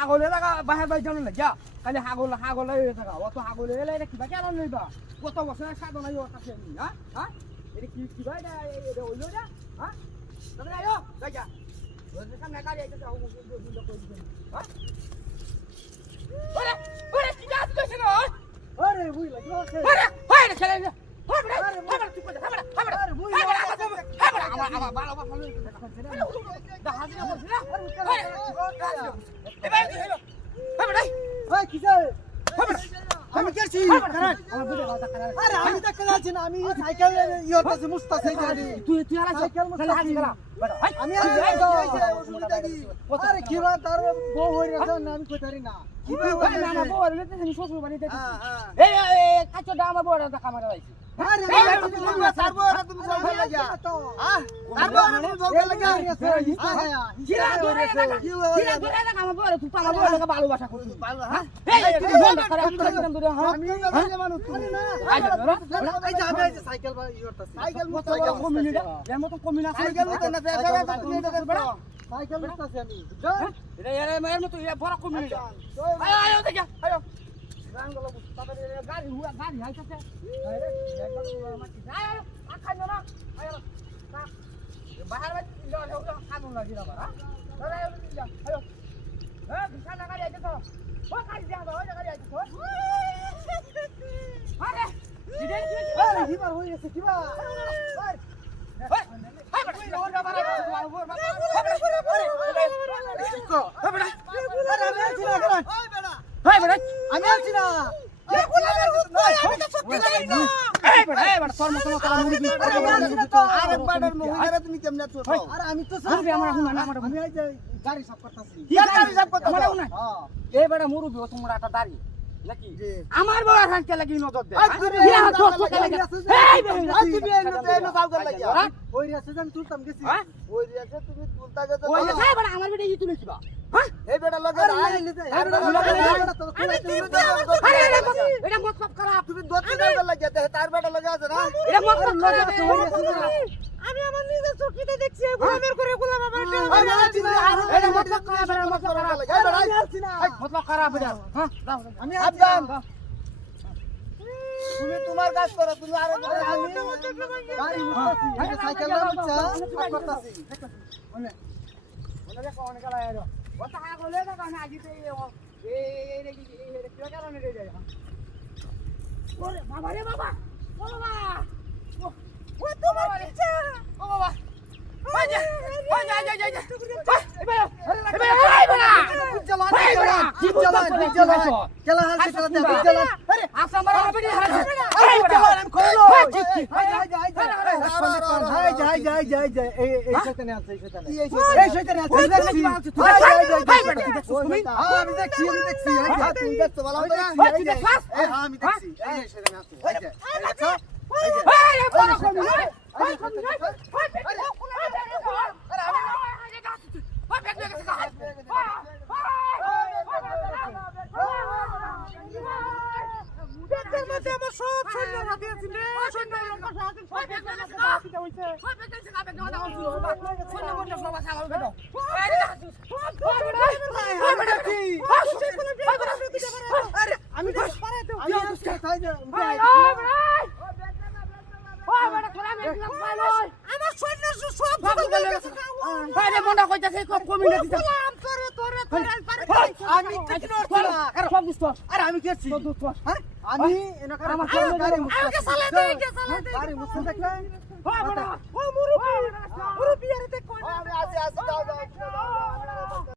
হাগলে লাগা বাহির বাই জানো না যা খালি হাগলে থাকা অত হাগলে এলে এটা কিবা কেন লইবা কত বছর সাধনা ইও কাছে নি হ্যাঁ হ্যাঁ এটা কি ভাই এটা হইলো না হ্যাঁ তুমি আয়ো যা ওরে সামনে গাড়ি আইতে যাও বুঝো কই দিবেন হ্যাঁ ওরে ওরে কি গাছ কইছ না আরে বুই লাগলো আরে হয় না খেলে আমার ভালো ভালো দা হাজিরা করছ না এবার কি হলো ওই কি যায় আমি কেছি আমার বুঝে কথা খারাপ আরে আমি তো খেলাছি না আমি সাইকেল ইওর কাছে মুস্তাছে গাড়ি তুই আলা সাইকেল মুস্তাছে আমি আরে কি বা তার বউ হই গেছে না আমি কইতারি না কি বা না বউ হইলে তো আমি শ্বশুর বাড়িতে এই কাচো ডামা বড় দেখা মারা লাইছি আরে তুমি সারবো না তুমি জলদি লাগিয়া হ্যাঁ সারবো না তুমি জলদি লাগিয়া জিরা ধরে না আমার বড় তুই আমার বড় ভালোবাসা করছিস ভালো হ্যাঁ এই তুমি বন্ধ করে আমি ধরে হ্যাঁ আমি না মানুষ তুমি না এই যে আমি সাইকেল বা ইওরতাছি সাইকেল মতো কমিনি এর মতো কমিনা সাইকেল মতো না ফেরা তুমি এটা করবে সাইকেল মুস্তাছি আমি এটা এর মতো বড় কমিনি আয় দেখা আয় গাঙ্গলা তাড়াতাড়ি গাড়ি হাইতাছে আরে একবার মাটি যায় আখাই না আয় না বাহির বাই যাও খামু লাগি না বাড়া আরে যা আয় এ বিশাল গাড়ি আইছে তো ও গাড়ি যা দাও গাড়ি আইছে তো আরে দিদে আরে হিবার হই গেছে কিবা আমি আছি না আমি তো গাড়ি সাফ করতেছি এই বেটা মুরুবি তোমরা একটা দাঁড়ি নাকি আমার বড় হাঁটতে লাগি নজর দে ওই রিয়াছে জান তুলতাম গেছি ওই রিয়াছে তুমি তুলতা গেছো ওই রিয়াছে বেটা আমার বেটা ই তুলে কিবা হ্যাঁ এই বেটা লগে এটা মতলব খারাপ তুমি দোতে যাওয়ার লাগি তার বেটা লগে আছে না এটা মতলব আমি আমার নিজের চোখে দেখছি গোলামের করে গোলাম আমার এটা মতলব খারাপ এটা মতলব খারাপ মতলব খারাপ এটা হ্যাঁ আমি আবদান তুমি তোমার কাজ করো তুমি আরে গাড়ি মুছতাছি আমি সাইকেল মুছছা করতাছি ওনে দেখো অনেক গলা আইলো ওটা আগলে দেখো না আজিতে এই কি কারণে রে যায় ওরে বাবা রে বাবা ও বাবা ও তোমার কিছে ও বাবা যা চলা হালছে চলা আরে আসা মারা হবে নি হালছে আরে চলা আমি খোলো যাই এই শয়তানে আছে এই শয়তানে আছে আমি দেখছি তুমি দেখছো ভালো করে আমি দেখছি এই শয়তানে আছে আচ্ছা আরে বড় কমি আমি কেছি আমি এনাকার আমার গাড়ি মুছতে দেখলে ও মুরুবি